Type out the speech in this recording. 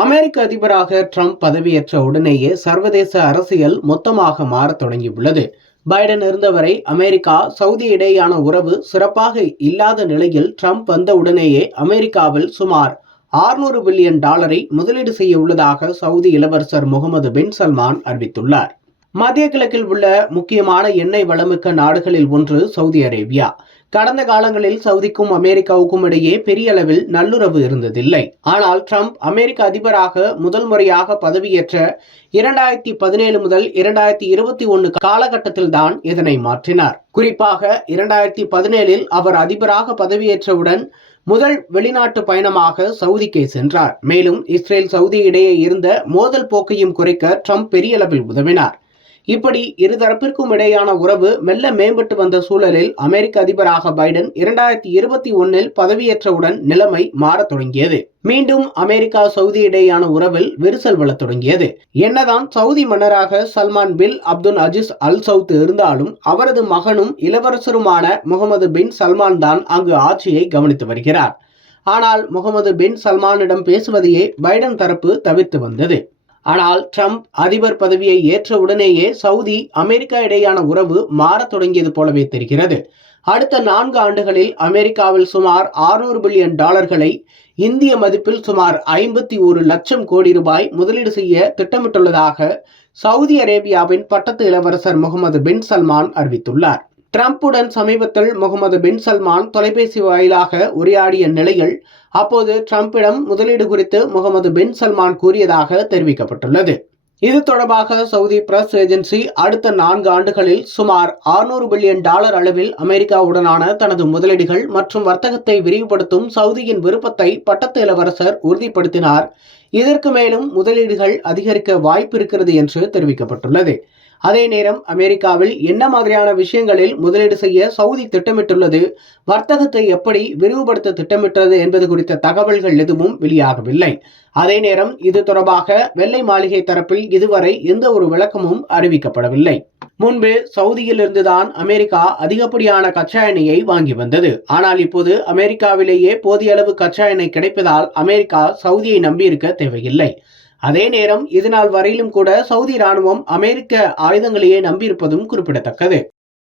அமெரிக்க அதிபராக ட்ரம்ப் பதவியேற்ற உடனேயே சர்வதேச அரசியல் மொத்தமாக மாறத் தொடங்கியுள்ளது. பைடன் இருந்தவரை அமெரிக்கா சவுதி இடையேயான உறவு சிறப்பாக இல்லாத நிலையில் ட்ரம்ப் வந்த உடனேயே அமெரிக்காவில் சுமார் 600 பில்லியன் டாலரை முதலீடு செய்ய உள்ளதாக சவுதி இளவரசர் முகமது பின் சல்மான் அறிவித்துள்ளார். மத்திய கிழக்கில் உள்ள முக்கியமான எண்ணெய் வளமிக்க நாடுகளில் ஒன்று சவுதி அரேபியா. கடந்த காலங்களில் சவுதிக்கும் அமெரிக்காவுக்கும் இடையே பெரிய அளவில் நல்லுறவு இருந்ததில்லை. ஆனால் ட்ரம்ப் அமெரிக்க அதிபராக முதல் முறையாக பதவியேற்ற இரண்டாயிரத்தி பதினேழு முதல் இரண்டாயிரத்தி இருபத்தி ஒன்று காலகட்டத்தில் தான் இதனை மாற்றினார். குறிப்பாக இரண்டாயிரத்தி பதினேழில் அவர் அதிபராக பதவியேற்றவுடன் முதல் வெளிநாட்டு பயணமாக சவுதிக்கே சென்றார். மேலும் இஸ்ரேல் சவுதி இடையே இருந்த மோதல் போக்கையும் குறைக்க ட்ரம்ப் பெரிய அளவில் உதவினார். இப்படி இருதரப்பிற்கும் இடையான உறவு மெல்ல மேம்பட்டு வந்த சூழலில் அமெரிக்க அதிபராக பைடன் இரண்டாயிரத்தி இருபத்தி ஒன்னில் பதவியேற்றவுடன் நிலைமை மாறத் தொடங்கியது. மீண்டும் அமெரிக்கா சவுதி இடையேயான உறவில் விரிசல் வளத் தொடங்கியது. என்னதான் சவுதி மன்னராக Salman bin Abdul Aziz Al Saud இருந்தாலும் அவரது மகனும் இளவரசருமான முகமது பின் சல்மான் தான் அங்கு ஆட்சியை கவனித்து வருகிறார். ஆனால் முகமது பின் சல்மானிடம் பேசுவதையே பைடன் தரப்பு தவிர்த்து வந்தது. ஆனால் ட்ரம்ப் அதிபர் பதவியை ஏற்ற உடனேயே சவுதி அமெரிக்கா இடையான உறவு மாறத் தொடங்கியது போலவே தெரிகிறது. அடுத்த நான்கு ஆண்டுகளில் அமெரிக்காவில் சுமார் 600 பில்லியன் டாலர்களை இந்திய மதிப்பில் சுமார் ஐம்பத்தி ஒரு லட்சம் கோடி ரூபாய் முதலீடு செய்ய திட்டமிட்டுள்ளதாக சவுதி அரேபியாவின் பட்டத்து இளவரசர் முகமது பின் சல்மான் அறிவித்துள்ளார். ட்ரம்புடன் சமீபத்தில் முகமது பின் சல்மான் தொலைபேசி வாயிலாக உரையாடிய நிலையில் அப்போது ட்ரம்பிடம் முதலீடு குறித்து முகமது பின் சல்மான் கூறியதாக தெரிவிக்கப்பட்டுள்ளது. இது தொடர்பாக சவுதி பிரஸ் ஏஜென்சி அடுத்த நான்கு ஆண்டுகளில் சுமார் 600 பில்லியன் டாலர் அளவில் அமெரிக்காவுடனான தனது முதலீடுகள் மற்றும் வர்த்தகத்தை விரிவுபடுத்தும் சவுதியின் விருப்பத்தை பட்டத்து இளவரசர் உறுதிப்படுத்தினார். இதற்கு மேலும் முதலீடுகள் அதிகரிக்க வாய்ப்பு இருக்கிறது என்று தெரிவிக்கப்பட்டுள்ளது. அதே நேரம் அமெரிக்காவில் என்ன மாதிரியான விஷயங்களில் முதலீடு செய்ய சவுதி திட்டமிட்டுள்ளது? வர்த்தகத்தை எப்படி விரிவுபடுத்த திட்டமிட்டது என்பது குறித்த தகவல்கள் எதுவும் வெளியாகவில்லை. அதே நேரம் இது தொடர்பாக வெள்ளை மாளிகை தரப்பில் இதுவரை எந்த ஒரு விளக்கமும் அறிவிக்கப்படவில்லை. முன்பு சவுதியிலிருந்துதான் அமெரிக்கா அதிகப்படியான கச்சா எண்ணெயை வாங்கி வந்தது. ஆனால் இப்போது அமெரிக்காவிலேயே போதிய அளவு கச்சா எண்ணெய் கிடைப்பதால் அமெரிக்கா சவுதியை நம்பியிருக்க தேவையில்லை. அதே நேரம் இதுநாள் வரையிலும் கூட சவுதி ராணுவம் அமெரிக்க ஆயுதங்களையே நம்பியிருப்பதும் குறிப்பிடத்தக்கது.